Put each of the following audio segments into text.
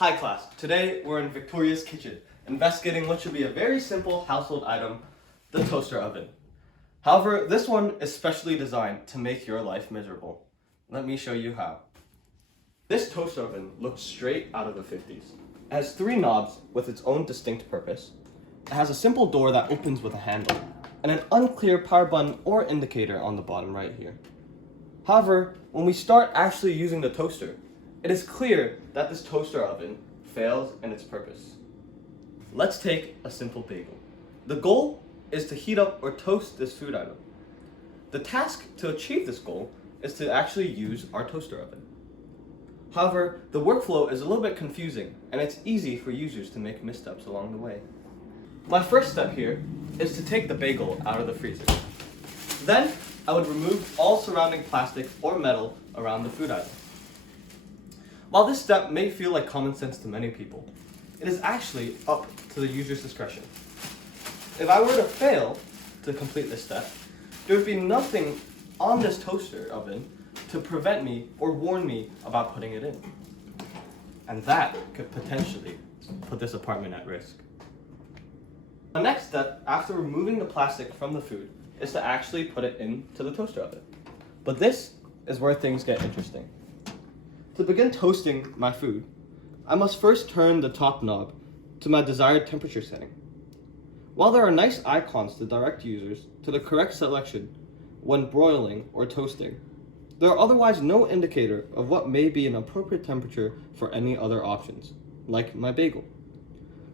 Hi class, today we're in Victoria's kitchen, investigating what should be a very simple household item, the toaster oven. However, this one is specially designed to make your life miserable. Let me show you how. This toaster oven looks straight out of the 50s. It has 3 knobs with its own distinct purpose. It has a simple door that opens with a handle, and an unclear power button or indicator on the bottom right here. However, when we start actually using the toaster, it is clear that this toaster oven fails in its purpose. Let's take a simple bagel. The goal is to heat up or toast this food item. The task to achieve this goal is to actually use our toaster oven. However, the workflow is a little bit confusing, and it's easy for users to make missteps along the way. My first step here is to take the bagel out of the freezer. Then, I would remove all surrounding plastic or metal around the food item. While this step may feel like common sense to many people, it is actually up to the user's discretion. If I were to fail to complete this step, there would be nothing on this toaster oven to prevent me or warn me about putting it in. And that could potentially put this apartment at risk. The next step after removing the plastic from the food is to actually put it into the toaster oven. But this is where things get interesting. To begin toasting my food, I must first turn the top knob to my desired temperature setting. While there are nice icons to direct users to the correct selection when broiling or toasting, there are otherwise no indicator of what may be an appropriate temperature for any other options, like my bagel.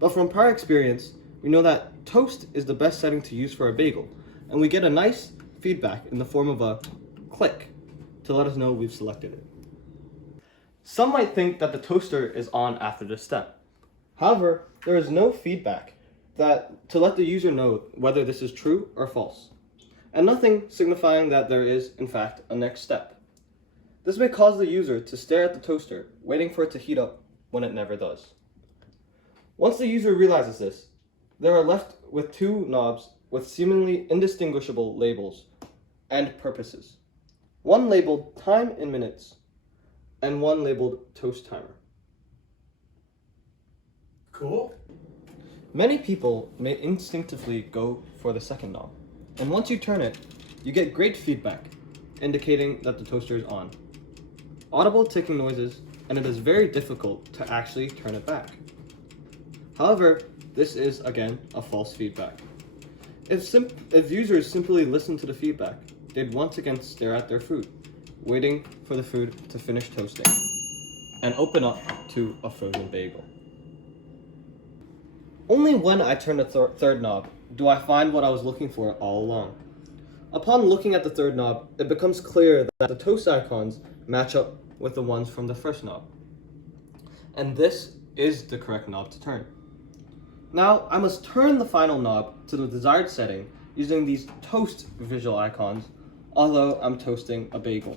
But from prior experience, we know that toast is the best setting to use for a bagel, and we get a nice feedback in the form of a click to let us know we've selected it. Some might think that the toaster is on after this step. However, there is no feedback to let the user know whether this is true or false, and nothing signifying that there is, in fact, a next step. This may cause the user to stare at the toaster, waiting for it to heat up when it never does. Once the user realizes this, they are left with 2 knobs with seemingly indistinguishable labels and purposes. One labeled time in minutes, and one labeled toast timer. Cool. Many people may instinctively go for the second knob, and once you turn it, you get great feedback, indicating that the toaster is on. Audible ticking noises, and it is very difficult to actually turn it back. However, this is, again, a false feedback. If users simply listen to the feedback, they'd once again stare at their food, waiting for the food to finish toasting, and open up to a frozen bagel. Only when I turn the third knob do I find what I was looking for all along. Upon looking at the third knob, it becomes clear that the toast icons match up with the ones from the first knob. And this is the correct knob to turn. Now, I must turn the final knob to the desired setting using these toast visual icons, although I'm toasting a bagel.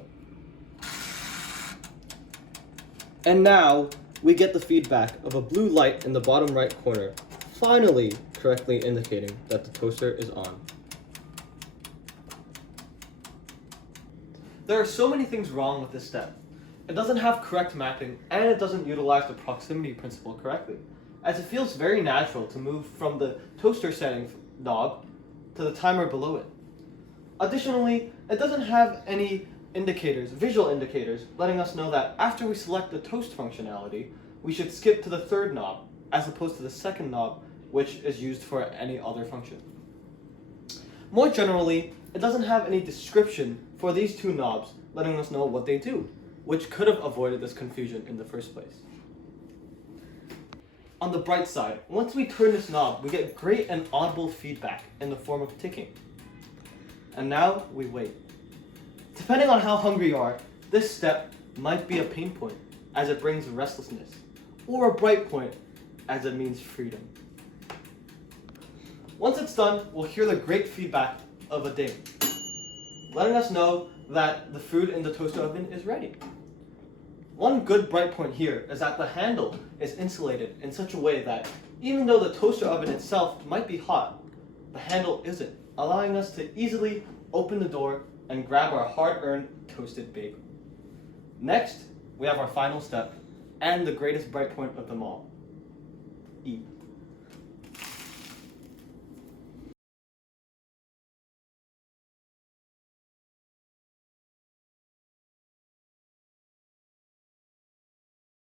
And now, we get the feedback of a blue light in the bottom right corner, finally correctly indicating that the toaster is on. There are so many things wrong with this step. It doesn't have correct mapping, and it doesn't utilize the proximity principle correctly, as it feels very natural to move from the toaster setting knob to the timer below it. Additionally, it doesn't have any visual indicators, letting us know that after we select the toast functionality, we should skip to the third knob, as opposed to the second knob, which is used for any other function. More generally, it doesn't have any description for these 2 knobs, letting us know what they do, which could have avoided this confusion in the first place. On the bright side, once we turn this knob, we get great and audible feedback in the form of ticking. And now we wait. Depending on how hungry you are, this step might be a pain point, as it brings restlessness, or a bright point, as it means freedom. Once it's done, we'll hear the great feedback of a ding, letting us know that the food in the toaster oven is ready. One good bright point here is that the handle is insulated in such a way that even though the toaster oven itself might be hot, the handle isn't, allowing us to easily open the door and grab our hard-earned toasted bagel. Next, we have our final step, and the greatest bright point of them all, eat.